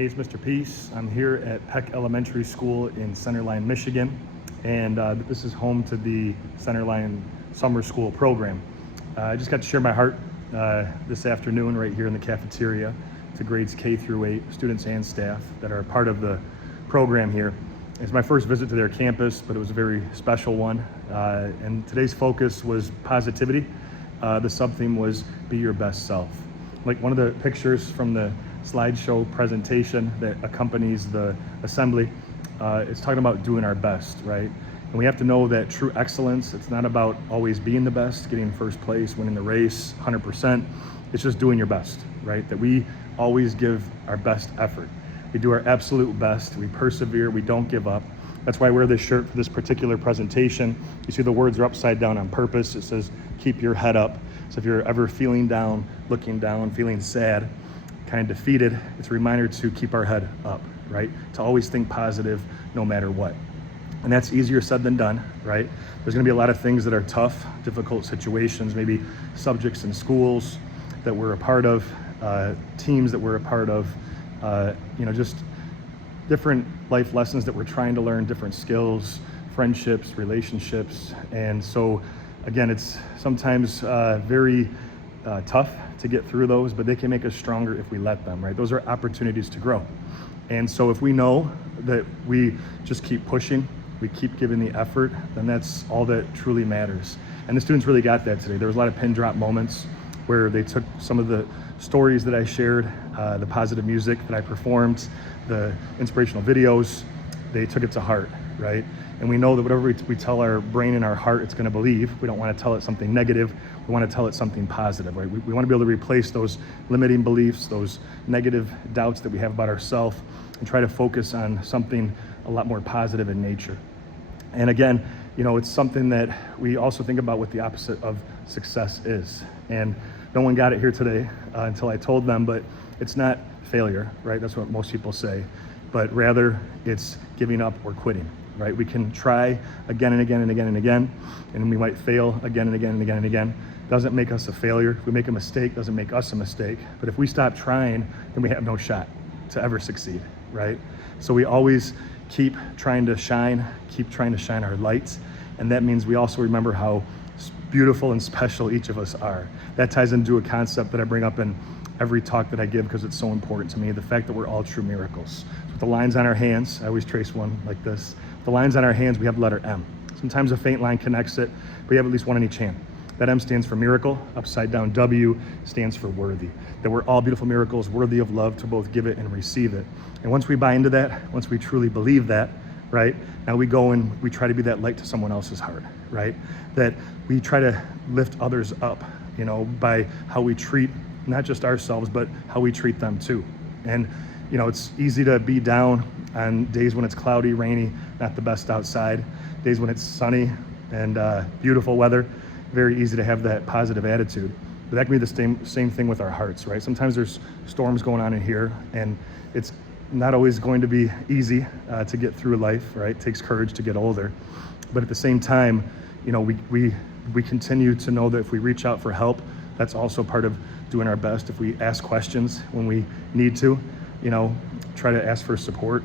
Hey, it's Mr. Peace. I'm here at Peck Elementary School in Centerline, Michigan, and this is home to the Centerline Summer School program. I just got to share my heart this afternoon right here in the cafeteria to grades K through 8, students and staff that are part of the program here. It's my first visit to their campus, but it was a very special one. And today's focus was positivity. The sub-theme was be your best self. Like one of the pictures from the slideshow presentation that accompanies the assembly, it's talking about doing our best, right? And we have to know that true excellence, it's not about always being the best, getting first place, winning the race, 100%. It's just doing your best, right? That we always give our best effort. We do our absolute best, we persevere, we don't give up. That's why I wear this shirt for this particular presentation. You see the words are upside down on purpose. It says, keep your head up. So if you're ever feeling down, looking down, feeling sad, kind of defeated, it's a reminder to keep our head up, right? To always think positive no matter what. And that's easier said than done, right? There's gonna be a lot of things that are tough, difficult situations, maybe subjects in schools that we're a part of, teams that we're a part of, just different life lessons that we're trying to learn, different skills, friendships, relationships. And so again, it's sometimes very tough to get through those, but they can make us stronger if we let them, right? Those are opportunities to grow. And so if we know that we just keep pushing, we keep giving the effort, then that's all that truly matters. And the students really got that today. There was a lot of pin drop moments where they took some of the stories that I shared, the positive music that I performed, the inspirational videos, they took it to heart, right? And we know that whatever we tell our brain and our heart it's gonna believe, we don't wanna tell it something negative, we wanna tell it something positive, right? We wanna be able to replace those limiting beliefs, those negative doubts that we have about ourselves, and try to focus on something a lot more positive in nature. And again, it's something that we also think about what the opposite of success is. And no one got it here today until I told them, but it's not failure, right? That's what most people say, but rather it's giving up or quitting, right? We can try again and again and again and again, and we might fail again and again and again and again. Doesn't make us a failure. If we make a mistake, doesn't make us a mistake. But if we stop trying, then we have no shot to ever succeed, right? So we always keep trying to shine our lights. And that means we also remember how beautiful and special each of us are. That ties into a concept that I bring up in every talk that I give because it's so important to me, the fact that we're all true miracles. With the lines on our hands, I always trace one like this. The lines on our hands, we have the letter M. Sometimes a faint line connects it, but you have at least one in each hand. That M stands for miracle, upside down W stands for worthy. That we're all beautiful miracles, worthy of love to both give it and receive it. And once we buy into that, once we truly believe that, right, now we go and we try to be that light to someone else's heart, right? That we try to lift others up, by how we treat not just ourselves, but how we treat them too. And it's easy to be down on days when it's cloudy, rainy, not the best outside. Days when it's sunny and beautiful weather, very easy to have that positive attitude. But that can be the same thing with our hearts, right? Sometimes there's storms going on in here, and it's not always going to be easy to get through life, right? It takes courage to get older. But at the same time, we continue to know that if we reach out for help, that's also part of doing our best. If we ask questions when we need to, try to ask for support,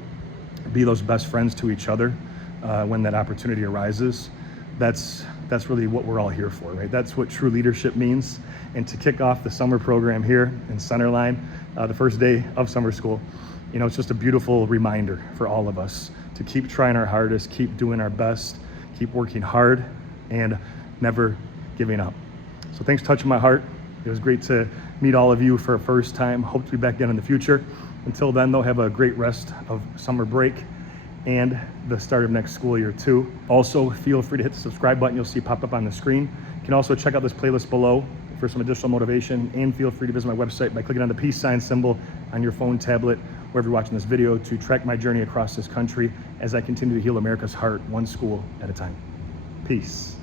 be those best friends to each other when that opportunity arises. That's really what we're all here for, right? That's what true leadership means. And to kick off the summer program here in Centerline, the first day of summer school, it's just a beautiful reminder for all of us to keep trying our hardest, keep doing our best, keep working hard, and never giving up. So thanks for touching my heart. It was great to meet all of you for a first time. Hope to be back again in the future. Until then, though, have a great rest of summer break and the start of next school year too. Also, feel free to hit the subscribe button you'll see pop up on the screen. You can also check out this playlist below for some additional motivation, and feel free to visit my website by clicking on the peace sign symbol on your phone, tablet, wherever you're watching this video, to track my journey across this country as I continue to heal America's heart one school at a time. Peace.